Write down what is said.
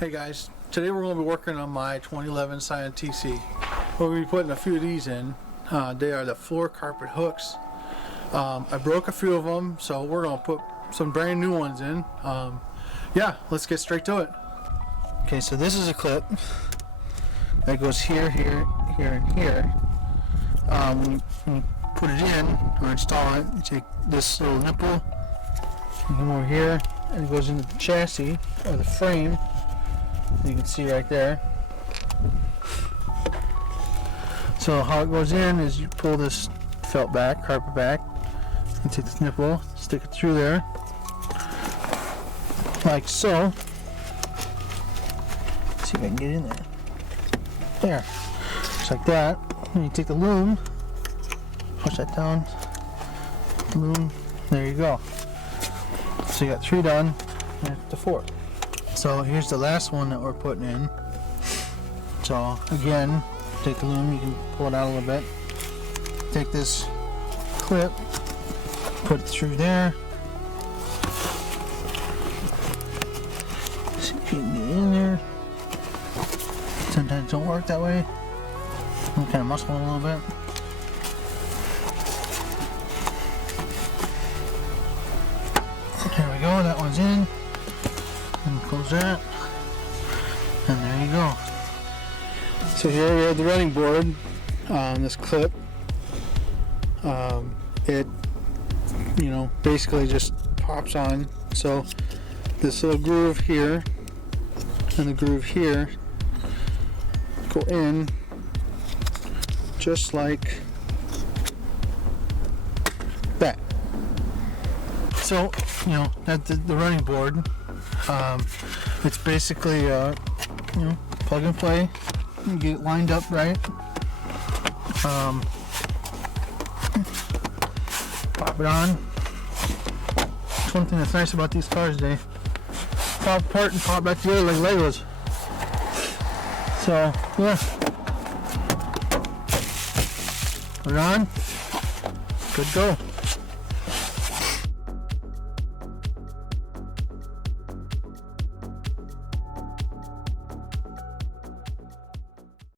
Hey guys, today we're going to be working on my 2011 Scion TC. We're going to be putting a few of these in. They are the floor carpet hooks. I broke a few of them, so we're going to put some brand new ones in. Yeah, let's get straight to it. Okay, so this is a clip that goes here, here, here, and here. When you put it in or install it, you take this little nipple, you come over here, and it goes into the chassis or the frame. You can see right there. So how it goes in is you pull this felt back, carpet back, and take this nipple, stick it through there, like so. Let's see if I can get in there. There, just like that. And you take the loom, push that down, loom, there you go. So you got 3 done, and the 4th. So here's the last one that we're putting in. So again, take the loom, you can pull it out a little bit. Take this clip, put it through there. See if you can get in there. Sometimes it don't work that way. I'm kind of muscle it a little bit. There we go, that one's in. And close that, and there you go. So here we have the running board on this clip. It, basically just pops on. So this little groove here and the groove here go in just like that. So that's the running board. It's basically plug and play. You get it lined up right. Pop it on. That's one thing that's nice about these cars. They pop apart and pop back together like Legos. So yeah, put it on. Good go.